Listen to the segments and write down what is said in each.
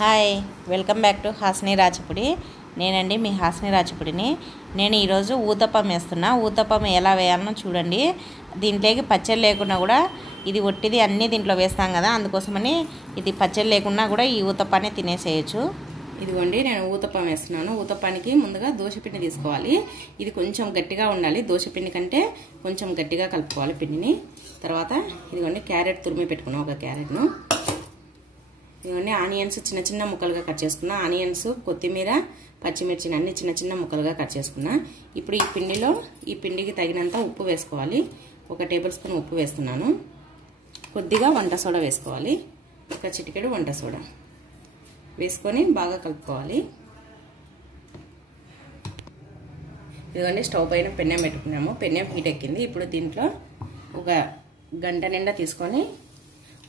Hi welcome back to Hasni Rachapudi. నేనండి మీ హాస్ని రాచపుడిని. నేను ఈరోజు ఊతప్పం వేస్తున్నా. ఊతప్పం ఎలా వేయాలనో చూడండి. దీంట్లోకి పచ్చడి లేకుండా కూడా ఇది ఒట్టిది అన్నీ దీంట్లో వేస్తాం కదా, అందుకోసమని ఇది పచ్చడి లేకుండా కూడా ఈ ఊతప్పాన్ని తినేసేయచ్చు. ఇదిగోండి నేను ఊతప్పం వేస్తున్నాను. ఊతప్పానికి ముందుగా దోశపిండి తీసుకోవాలి. ఇది కొంచెం గట్టిగా ఉండాలి, దోశపిండి కంటే కొంచెం గట్టిగా కలుపుకోవాలి పిండిని. తర్వాత ఇదిగోండి క్యారెట్ తురిమి పెట్టుకున్నాం, ఒక క్యారెట్ను. ఇవన్నీ ఆనియన్స్ చిన్న చిన్న ముక్కలుగా కట్ చేసుకున్నా. ఆనియన్స్, కొత్తిమీర, పచ్చిమిర్చిని అన్ని చిన్న చిన్న ముక్కలుగా కట్ చేసుకున్నా. ఇప్పుడు ఈ పిండికి తగినంత ఉప్పు వేసుకోవాలి. 1 టేబుల్ స్పూన్ ఉప్పు వేస్తున్నాను. కొద్దిగా వంట సోడా వేసుకోవాలి, ఒక చిటికెడు వంట సోడా వేసుకొని బాగా కలుపుకోవాలి. ఇదిగోండి స్టవ్ పైన పెన్నం పెట్టుకున్నాము. పెన్నం హీట్ ఎక్కింది. ఇప్పుడు దీంట్లో ఒక గంట నిండా తీసుకొని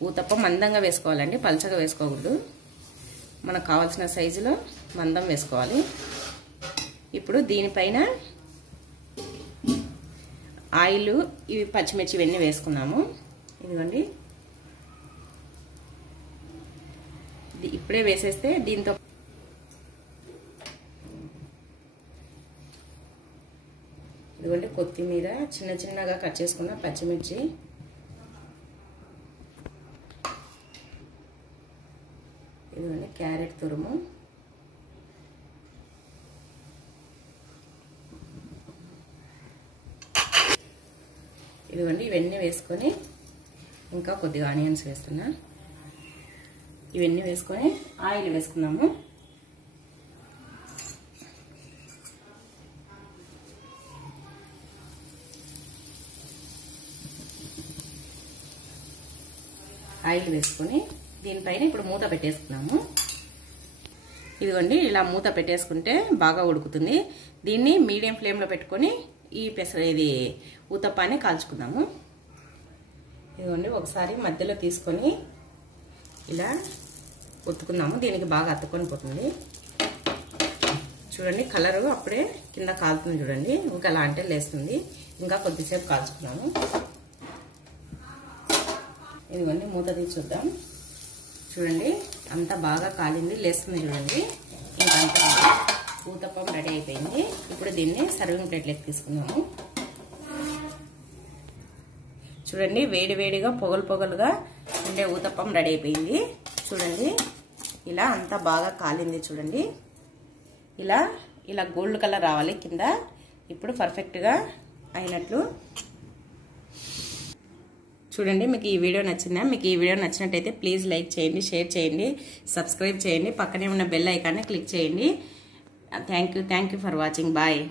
ఊతప్పం మందంగా వేసుకోవాలండి, పల్చగా వేసుకోకూడదు. మనకు కావాల్సిన సైజులో మందం వేసుకోవాలి. ఇప్పుడు దీనిపైన ఆయిల్, ఇవి పచ్చిమిర్చి ఇవన్నీ వేసుకున్నాము. ఇదిగోండి ఇప్పుడే వేసేస్తే దీంతో ఇదిగోండి కొత్తిమీర, చిన్న చిన్నగా కట్ చేసుకున్న పచ్చిమిర్చి, ఇదిగోండి క్యారెట్ తురుము, ఇదిగోండి ఇవన్నీ వేసుకొని ఇంకా కొద్దిగా ఆనియన్స్ వేస్తున్నా. ఇవన్నీ వేసుకొని ఆయిల్ వేసుకున్నాము. ఆయిల్ వేసుకొని దీనిపైన ఇప్పుడు మూత పెట్టేసుకున్నాము. ఇదిగోండి ఇలా మూత పెట్టేసుకుంటే బాగా ఉడుకుతుంది. దీన్ని మీడియం ఫ్లేమ్లో పెట్టుకొని ఇది ఊతప్పాన్ని కాల్చుకుందాము. ఇదిగోండి ఒకసారి మధ్యలో తీసుకొని ఇలా ఒత్తుకుందాము. దీనికి బాగా అత్తుకొని పోతుంది. చూడండి కలరు అప్పుడే కింద కాలుతుంది చూడండి. ఇంకా అలా అంటే లేస్తుంది. ఇంకా కొద్దిసేపు కాల్చుకున్నాము. ఇదిగోండి మూత తీసి చూద్దాం. చూడండి అంతా బాగా కాలింది, లేస్తుంది చూడండి. ఇంకా అంతా ఊతప్పం రెడీ అయిపోయింది. ఇప్పుడు దీన్ని సర్వింగ్ ప్లేట్లోకి తీసుకున్నాము. చూడండి వేడి వేడిగా పొగలు పొగలుగా ఉండే ఊతప్పం రెడీ అయిపోయింది. చూడండి ఇలా అంతా బాగా కాలింది చూడండి. ఇలా గోల్డ్ కలర్ రావాలి కింద. ఇప్పుడు పర్ఫెక్ట్గా అయినట్లు. చూడండి మీకు ఈ వీడియో నచ్చిందా? మీకు ఈ వీడియో నచ్చినట్టయితే ప్లీజ్ లైక్ చేయండి, షేర్ చేయండి, సబ్స్క్రైబ్ చేయండి, పక్కనే ఉన్న బెల్ ఐకాన్ని క్లిక్ చేయండి. Thank you for watching. Bye.